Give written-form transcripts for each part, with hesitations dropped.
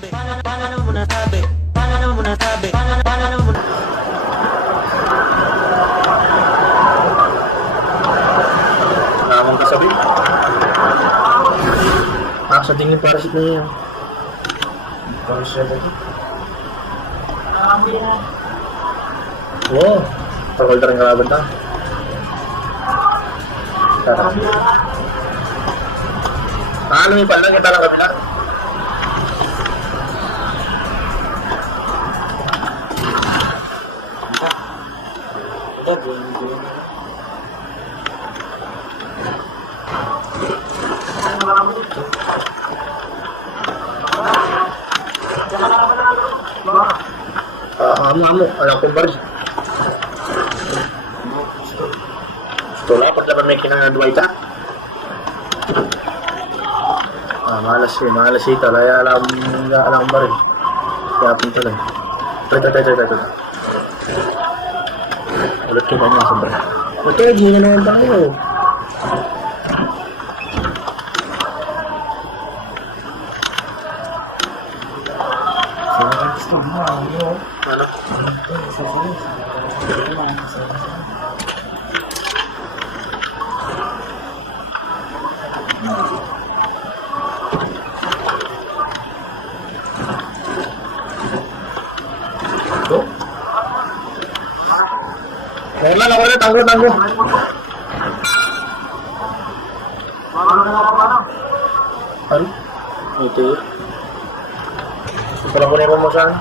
Naman kasabi. Sa tingin parasit na yan. Parasit na ito. Wow. Pag-hold rin kalaban na. Tara. Lumipad lang kita lang kabila. Amo, alam ko ba rin? Gusto lang, pag dapat may kinangadwa ita. Malas ito. Kaya alam ba rin? Kaya pinto lang. Try. Ulit kita niya sobra. Ito, hindi na naman tayo. Wala, tanggo. Ano? Ito yun. Parang ko na yung pamasahan.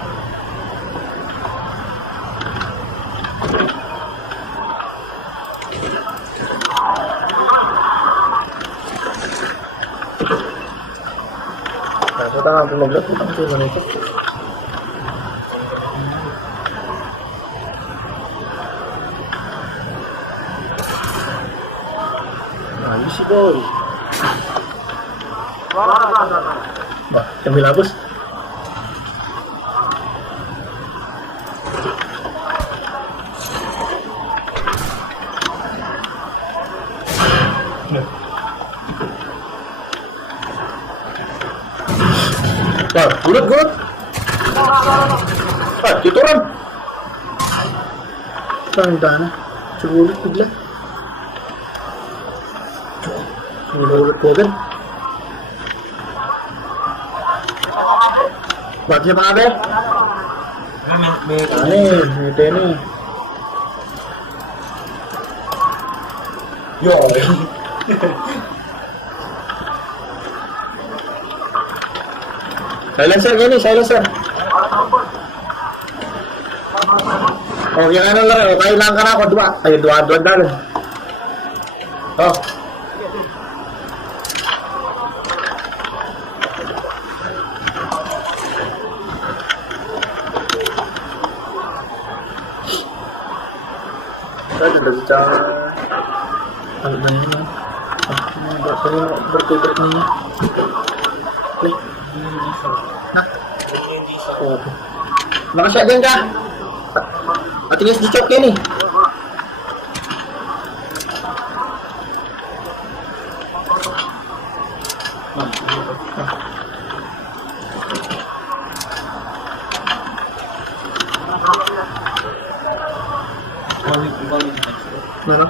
Sa tangang pumaglat, ang tuwa nito. Ayos si boy. Bah, sambil hapus. Gurut. Tuturan. Saan na? Sugulit bigla. Sugulit po agad. Ba't siya mga agad? May tenny. Yo! Silencer. Oh, yang ano lang, kailangan ka na ako, dua. Ay, dua dalo. Oh. Ada bicara. Ano ba yun? Berkaibat niya. Makasya din ka. Matinis di chok yan eh. Mana?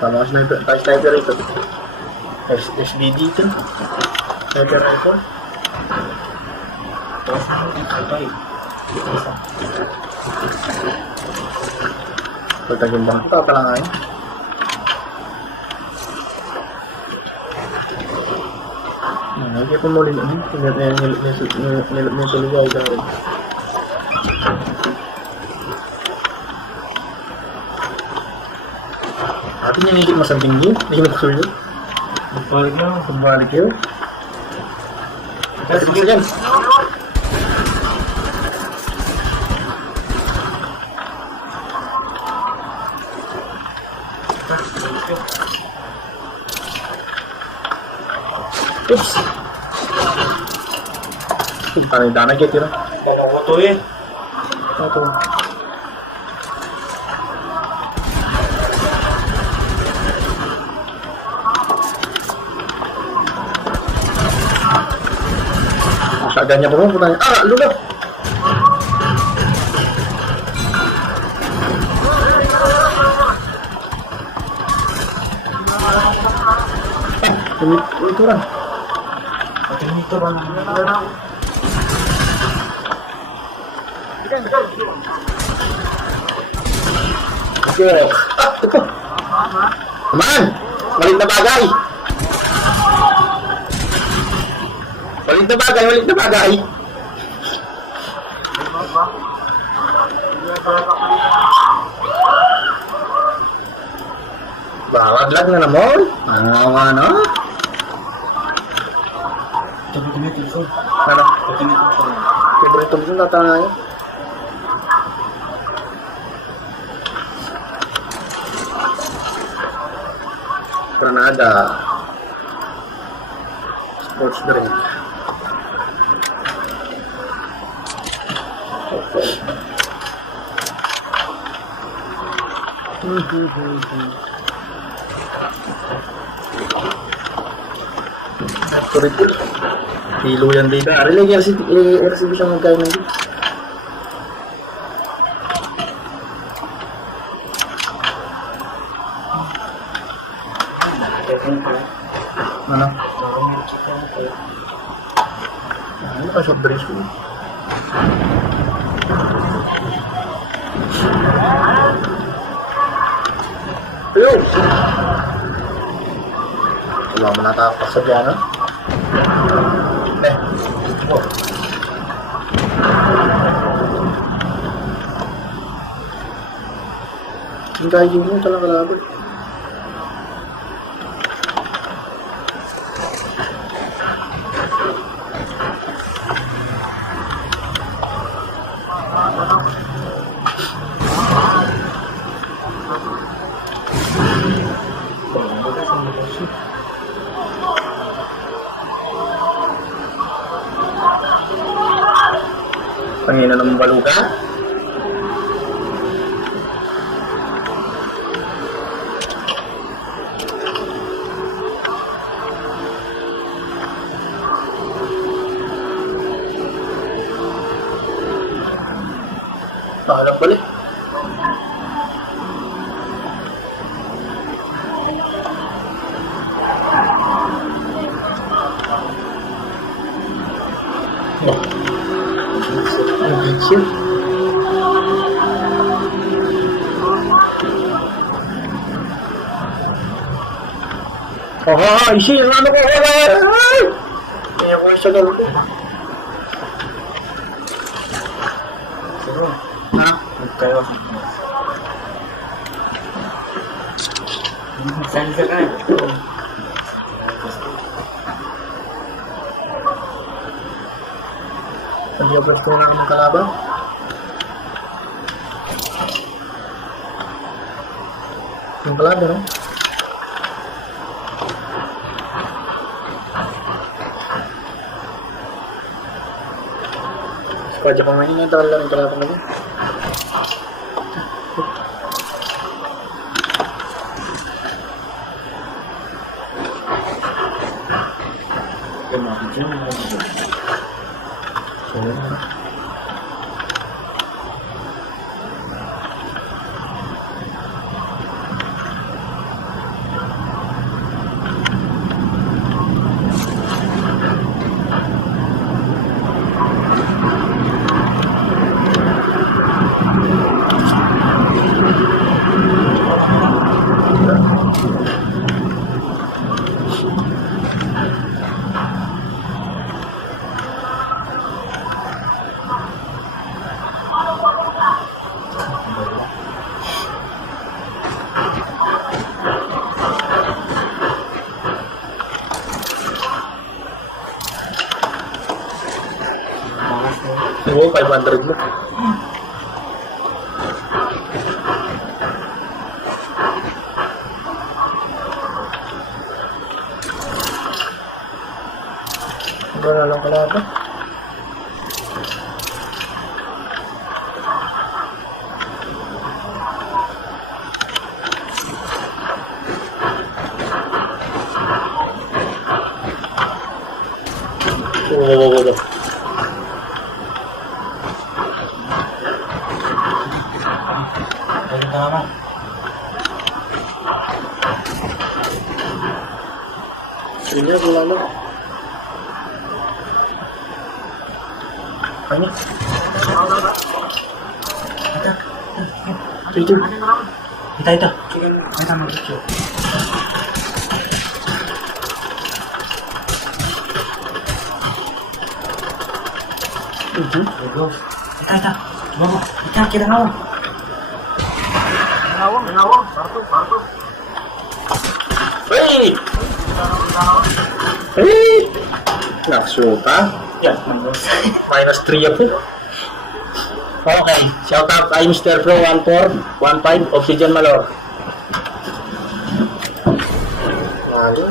Sama sniper itu SBD itu sniper itu pertanyaan bang itu apa langgain nah dia pun mau lihat ini nilai seluruh udah artinya ini masa tinggi ini maksud itu kembali yuk kita sekian Oops. Tanay get yun. Pakakoto eh. Ito. Shotgun niya pumunta niya. Ah! Lula! Ito lang. Ito ba na? Okay. Aman! Malit na bagay! Malit na bagay, malit na bagay! Bawaglag na naman! Awa na! Ito. Ano? Favorite mo na tayo. Granada. Sports drink. Okay. Sorry po. Kilo yan dito. Relay exhibition magkain ng dito. Ano? Ano ka short drinks ko? Ayun! Wala mo natapas sa dyan, ha? Ang dahil mo talaga laban. Pangina ng baluga. Alam balik. Shit. Oh, isi ano ko? Ay! Kaya ko sa galo ko. Ha? Kayo. Saan ka ka? Hindi ako gusto na ng kalaban. Yung kalaban, no? Squad ako ngayon, ito lang yung kalaban ko. Oo, 500 mo. Wala lang kalaban. Oo. Ayun na naman. Sige, wala lang. Ano? Ito. Ito. Ay, tama dito. There goes. Ito. Mama, ito, kinangawang. Ngawang. Parto. Hey! Hey! Naksuta. Yan, manggos. Minus 3 ako. Okay. Shout out kay Mr. Pro 1415 Obsidian Malor. Lalo.